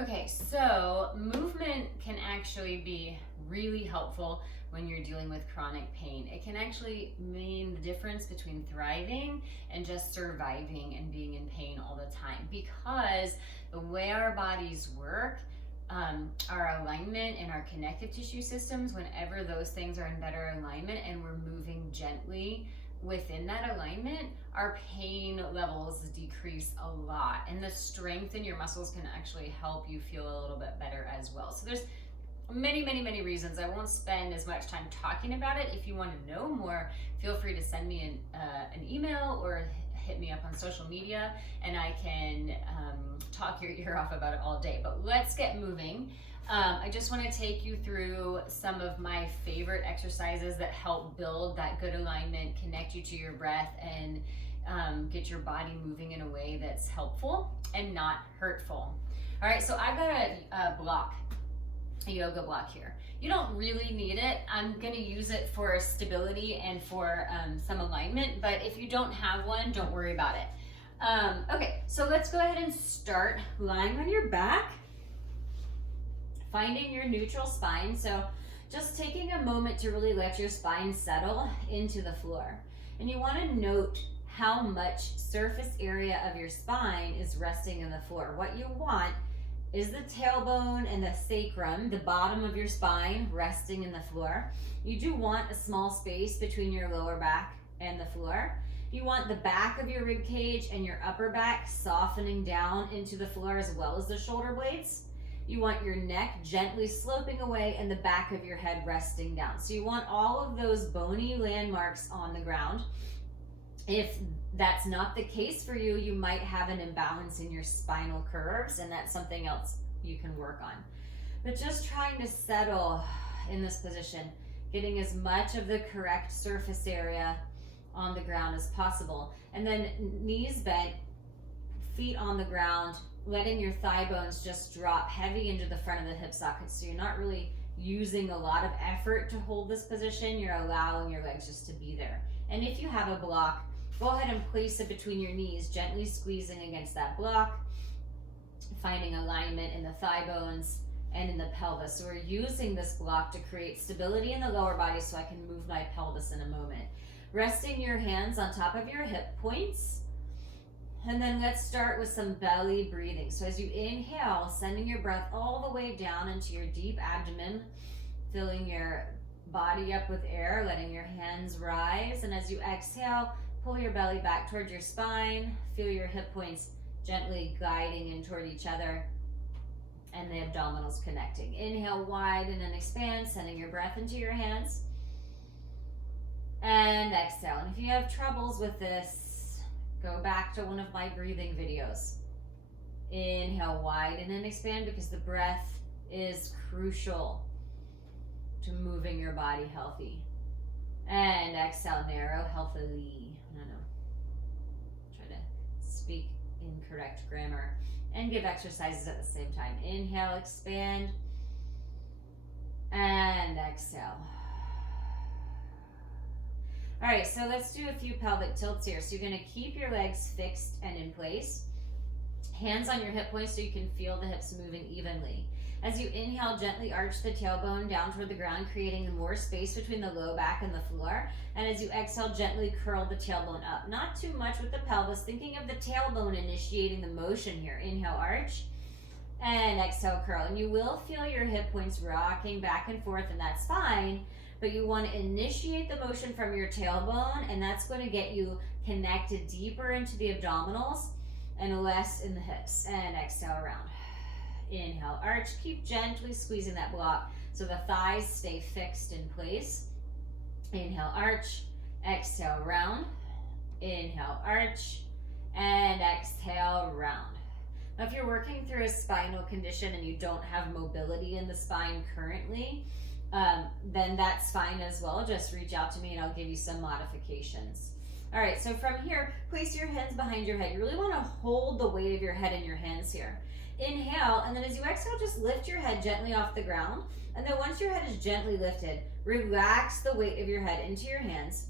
Okay, so movement can actually be really helpful when you're dealing with chronic pain. It can actually mean the difference between thriving and just surviving and being in pain all the time, because the way our bodies work, our alignment and our connective tissue systems, whenever those things are in better alignment and we're moving gently within that alignment, our pain levels decrease a lot, and the strength in your muscles can actually help you feel a little bit better as well. So there's many reasons. I won't spend as much time talking about it. If you want to know more, feel free to send me an email or hit me up on social media, and I can talk your ear off about it all day. But let's get moving. I just want to take you through some of my favorite exercises that help build that good alignment, connect you to your breath, and get your body moving in a way that's helpful and not hurtful. All right, so I've got a yoga block here. You don't really need it. I'm going to use it for stability and for some alignment, but if you don't have one, don't worry about it. Okay, so let's go ahead and start lying on your back, finding your neutral spine. So just taking a moment to really let your spine settle into the floor. And you want to note how much surface area of your spine is resting in the floor. What you want is the tailbone and the sacrum, the bottom of your spine, resting in the floor. You do want a small space between your lower back and the floor. You want the back of your rib cage and your upper back softening down into the floor, as well as the shoulder blades. You want your neck gently sloping away and the back of your head resting down. So you want all of those bony landmarks on the ground. If that's not the case for you, you might have an imbalance in your spinal curves, and that's something else you can work on. But just trying to settle in this position, getting as much of the correct surface area on the ground as possible. And then knees bent, feet on the ground, letting your thigh bones just drop heavy into the front of the hip socket. So you're not really using a lot of effort to hold this position. You're allowing your legs just to be there. And if you have a block, go ahead and place it between your knees, gently squeezing against that block, finding alignment in the thigh bones and in the pelvis. So we're using this block to create stability in the lower body so I can move my pelvis in a moment. Resting your hands on top of your hip points. And then let's start with some belly breathing. So as you inhale, sending your breath all the way down into your deep abdomen, filling your body up with air, letting your hands rise. And as you exhale, pull your belly back towards your spine. Feel your hip points gently gliding in toward each other, and the abdominals connecting. Inhale, widen and expand, sending your breath into your hands. And exhale. And if you have troubles with this, go back to one of my breathing videos. Inhale, widen and expand, because the breath is crucial to moving your body healthy. And exhale, narrow healthily. Try to speak incorrect grammar. And give exercises at the same time. Inhale, expand. And exhale. All right, so let's do a few pelvic tilts here. So you're going to keep your legs fixed and in place. Hands on your hip points so you can feel the hips moving evenly. As you inhale, gently arch the tailbone down toward the ground, creating more space between the low back and the floor. And as you exhale, gently curl the tailbone up. Not too much with the pelvis, thinking of the tailbone initiating the motion here. Inhale, arch, and exhale, curl. And you will feel your hip points rocking back and forth, and that's fine. But you want to initiate the motion from your tailbone, and that's going to get you connected deeper into the abdominals and less in the hips. And exhale, around. Inhale, arch. Keep gently squeezing that block so the thighs stay fixed in place. Inhale, arch. Exhale, round. Inhale, arch. And exhale, round. Now, if you're working through a spinal condition and you don't have mobility in the spine currently, then that's fine as well. Just reach out to me and I'll give you some modifications. All right, so from here, place your hands behind your head. You really want to hold the weight of your head in your hands here. Inhale, and then as you exhale, just lift your head gently off the ground. And then once your head is gently lifted, relax the weight of your head into your hands.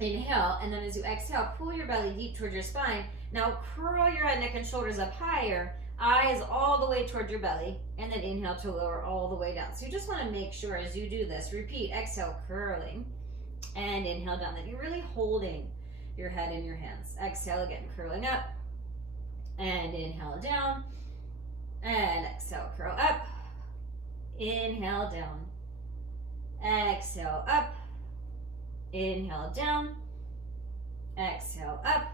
Inhale, and then as you exhale, pull your belly deep towards your spine. Now curl your head, neck, and shoulders up higher. Eyes all the way toward your belly, and then inhale to lower all the way down. So you just want to make sure as you do this, repeat, exhale, curling, and inhale down, that you're really holding your head in your hands. Exhale again, curling up, and inhale down, and exhale, curl up, inhale down, exhale up, inhale down, exhale up,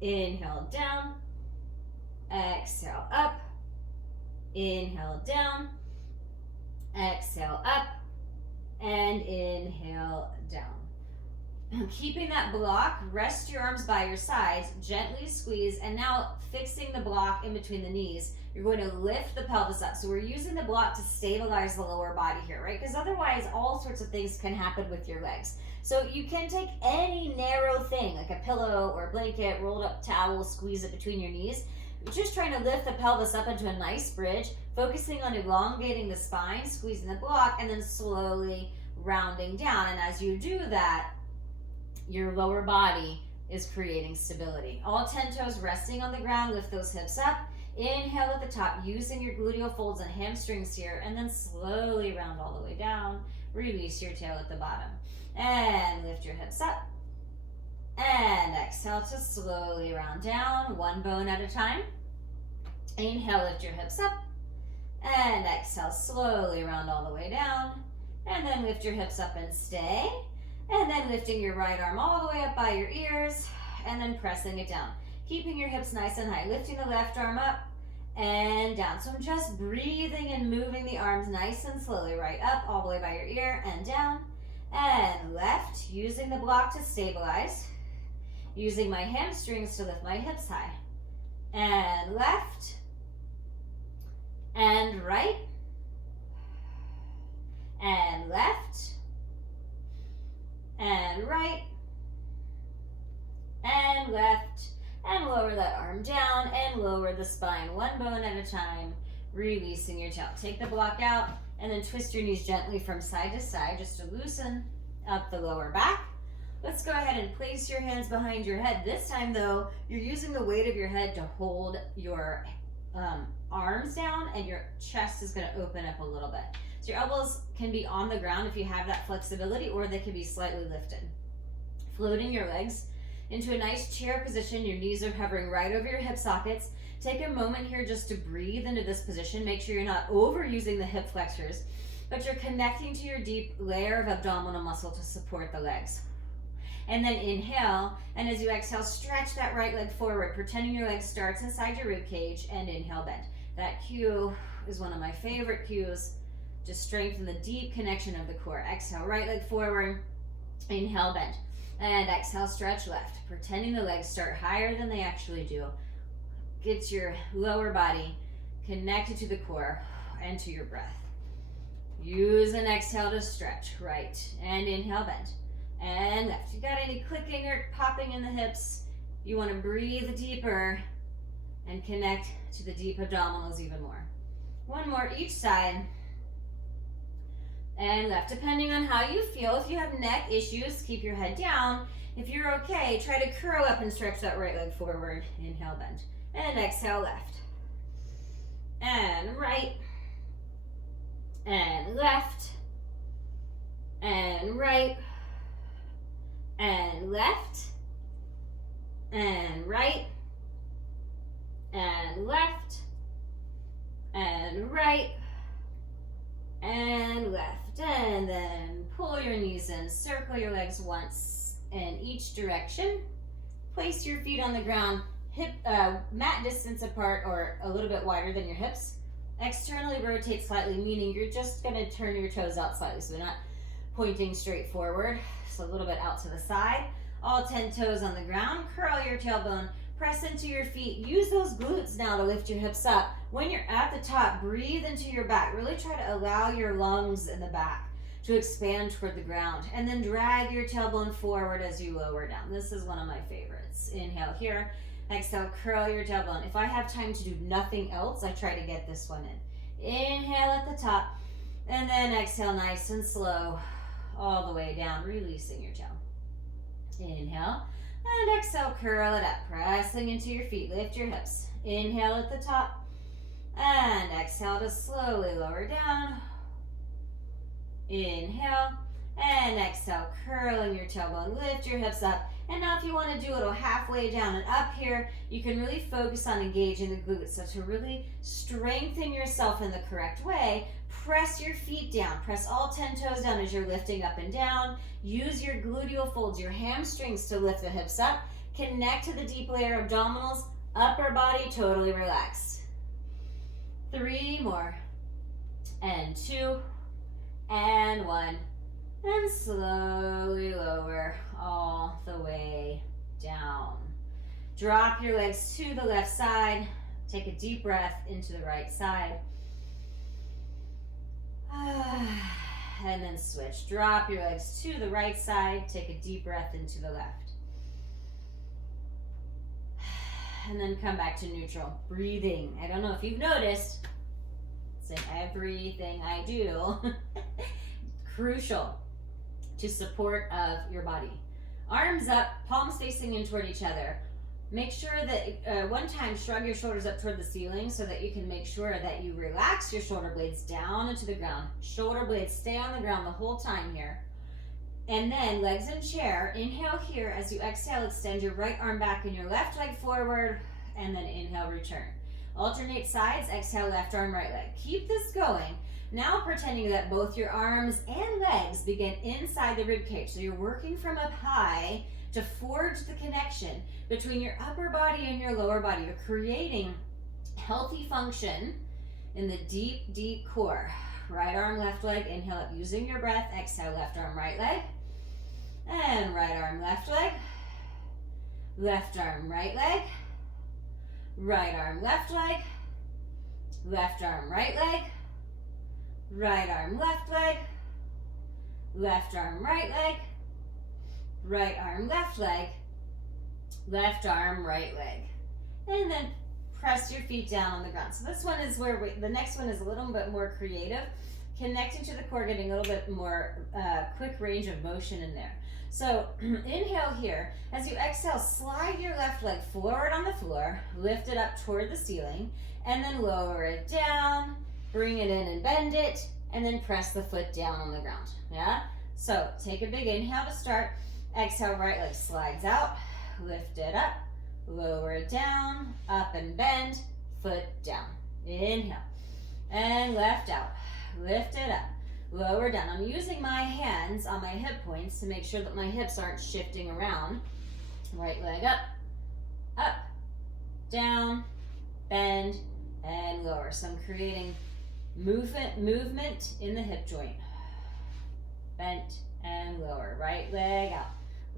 inhale down, exhale up, inhale down, exhale up, and inhale down. Keeping that block, rest your arms by your sides, gently squeeze, and now fixing the block in between the knees, you're going to lift the pelvis up. So we're using the block to stabilize the lower body here, right? Because otherwise all sorts of things can happen with your legs. So you can take any narrow thing, like a pillow or a blanket, rolled up towel, squeeze it between your knees. You're just trying to lift the pelvis up into a nice bridge, focusing on elongating the spine, squeezing the block, and then slowly rounding down. And as you do that, your lower body is creating stability. All 10 toes resting on the ground, lift those hips up. Inhale at the top, using your gluteal folds and hamstrings here, and then slowly round all the way down. Release your tail at the bottom. And lift your hips up. And exhale to slowly round down, one bone at a time. Inhale, lift your hips up. And exhale, slowly round all the way down. And then lift your hips up and stay. And then lifting your right arm all the way up by your ears. And then pressing it down. Keeping your hips nice and high. Lifting the left arm up and down. So I'm just breathing and moving the arms nice and slowly. Right up, all the way by your ear, and down. And left, using the block to stabilize. Using my hamstrings to lift my hips high. And left. And right. And left. And right. And left. And lower that arm down and lower the spine one bone at a time, releasing your tail. Take the block out and then twist your knees gently from side to side just to loosen up the lower back. Let's go ahead and place your hands behind your head. This time though, you're using the weight of your head to hold your arms down, and your chest is going to open up a little bit. So your elbows can be on the ground if you have that flexibility, or they can be slightly lifted. Floating your legs into a nice chair position. Your knees are hovering right over your hip sockets. Take a moment here just to breathe into this position. Make sure you're not overusing the hip flexors, but you're connecting to your deep layer of abdominal muscle to support the legs. And then inhale, and as you exhale, stretch that right leg forward, pretending your leg starts inside your rib cage, and inhale, bend. That cue is one of my favorite cues to strengthen the deep connection of the core. Exhale, right leg forward, inhale, bend. And exhale, stretch left, pretending the legs start higher than they actually do. Get your lower body connected to the core and to your breath. Use an exhale to stretch, right, and inhale, bend. And left. You got any clicking or popping in the hips? You want to breathe deeper and connect to the deep abdominals even more. One more each side. And left, depending on how you feel. If you have neck issues, keep your head down. If you're okay, try to curl up and stretch that right leg forward. Inhale, bend. And exhale, left. And right. And left. And right. And left. And right. And left. And right. And left. And then pull your knees in. Circle your legs once in each direction. Place your feet on the ground, hip mat distance apart or a little bit wider than your hips. Externally rotate slightly, meaning you're just going to turn your toes out slightly, so they're not pointing straight forward. So a little bit out to the side. All 10 toes on the ground. Curl your tailbone. Press into your feet. Use those glutes now to lift your hips up. When you're at the top, breathe into your back. Really try to allow your lungs in the back to expand toward the ground. And then drag your tailbone forward as you lower down. This is one of my favorites. Inhale here. Exhale, curl your tailbone. If I have time to do nothing else, I try to get this one in. Inhale at the top. And then exhale nice and slow all the way down, releasing your tail. Inhale. And exhale, curl it up, pressing into your feet. Lift your hips. Inhale at the top. And exhale to slowly lower down. Inhale. And exhale, curling your tailbone. Lift your hips up. And now if you want to do a little halfway down and up here, you can really focus on engaging the glutes. So to really strengthen yourself in the correct way, press your feet down. Press all 10 toes down as you're lifting up and down. Use your gluteal folds, your hamstrings to lift the hips up. Connect to the deep layer abdominals. Upper body totally relaxed. 3 more. And 2. And 1. And slowly lower all the way down. Drop your legs to the left side. Take a deep breath into the right side. And then switch. Drop your legs to the right side. Take a deep breath into the left. And then come back to neutral. Breathing. I don't know if you've noticed, it's in everything I do. Crucial to support of your body. Arms up, palms facing in toward each other. Make sure that one time shrug your shoulders up toward the ceiling so that you can make sure that you relax your shoulder blades down into the ground. Shoulder blades stay on the ground the whole time here. And then legs in chair. Inhale here. As you exhale, extend your right arm back and your left leg forward. And then inhale, return. Alternate sides. Exhale, left arm, right leg. Keep this going. Now pretending that both your arms and legs begin inside the rib cage. So you're working from up high to forge the connection between your upper body and your lower body. You're creating healthy function in the deep, deep core. Right arm, left leg. Inhale up using your breath. Exhale, left arm, right leg. And right arm, left leg. Left arm, right leg. Right arm, left leg. Left arm, right leg. Right arm, left leg. Left arm, right leg. Right arm, left leg. Left arm, right leg. And then press your feet down on the ground. So this one is where the next one is a little bit more creative. Connecting to the core, getting a little bit more quick range of motion in there. So inhale here. As you exhale, slide your left leg forward on the floor. Lift it up toward the ceiling. And then lower it down. Bring it in and bend it, and then press the foot down on the ground, yeah? So take a big inhale to start. Exhale, right leg slides out, lift it up, lower it down, up and bend, foot down. Inhale, and left out, lift it up, lower down. I'm using my hands on my hip points to make sure that my hips aren't shifting around. Right leg up, up, down, bend, and lower. So I'm creating movement in the hip joint. Bent and lower. Right leg out.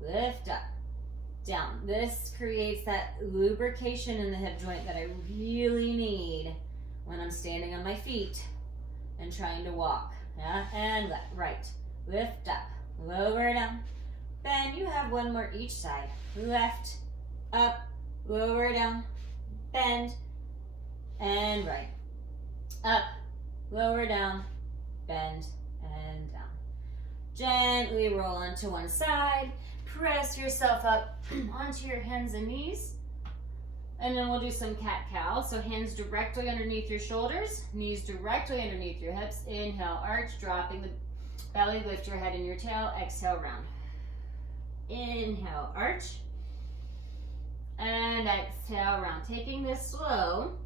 Lift up. Down. This creates that lubrication in the hip joint that I really need when I'm standing on my feet and trying to walk. Yeah? And left. Right. Lift up. Lower down. Bend. You have one more each side. Left. Up. Lower down. Bend. And right. Up. Lower down, bend, and down. Gently roll onto one side. Press yourself up onto your hands and knees. And then we'll do some cat-cow. So hands directly underneath your shoulders, knees directly underneath your hips. Inhale, arch, dropping the belly, lift your head and your tail. Exhale, round. Inhale, arch. And exhale, round. Taking this slow,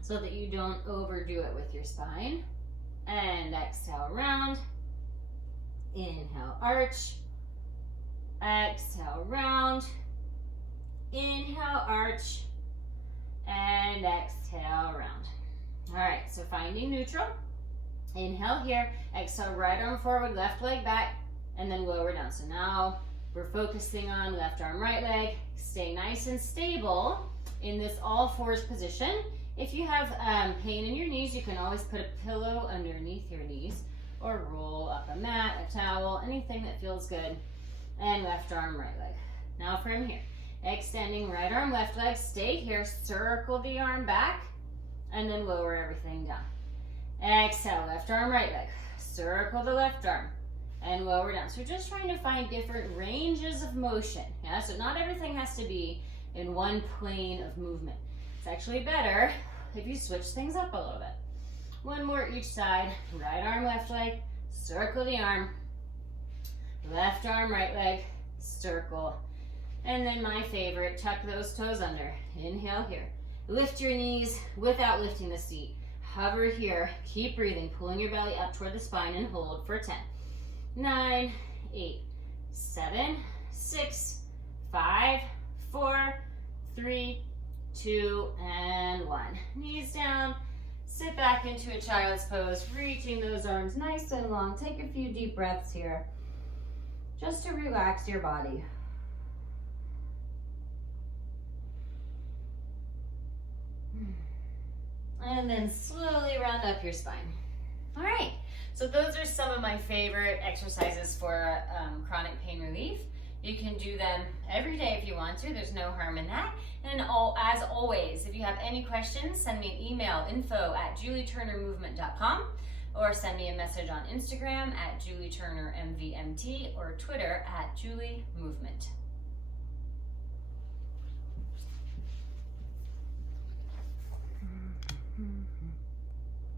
so that you don't overdo it with your spine. And exhale, round. Inhale, arch. Exhale, round. Inhale, arch. And exhale, round. All right, so finding neutral. Inhale here. Exhale, right arm forward, left leg back, and then lower down. So now we're focusing on left arm, right leg. Stay nice and stable in this all fours position. If you have pain in your knees, you can always put a pillow underneath your knees or roll up a mat, a towel, anything that feels good. And left arm, right leg. Now from here, extending right arm, left leg, stay here, circle the arm back, and then lower everything down. Exhale, left arm, right leg. Circle the left arm. and lower down. So just trying to find different ranges of motion. Yeah, so not everything has to be in one plane of movement. It's actually better if you switch things up a little bit. One more each side. Right arm, left leg, circle the arm. Left arm, right leg, circle. And then my favorite, tuck those toes under. Inhale here. Lift your knees without lifting the seat. Hover here. Keep breathing, pulling your belly up toward the spine and hold for 10, 9, 8, 7, 6, 5, 4, 3, 2, and 1. Knees down. Sit back into a child's pose, reaching those arms nice and long. Take a few deep breaths here, just to relax your body. And then slowly round up your spine. All right, so those are some of my favorite exercises for chronic pain relief. You can do them every day if you want to. There's no harm in that. And as always, if you have any questions, send me an email, info@julieturnermovement.com, or send me a message on Instagram @JulieTurnerMVMT or Twitter @JulieMovement.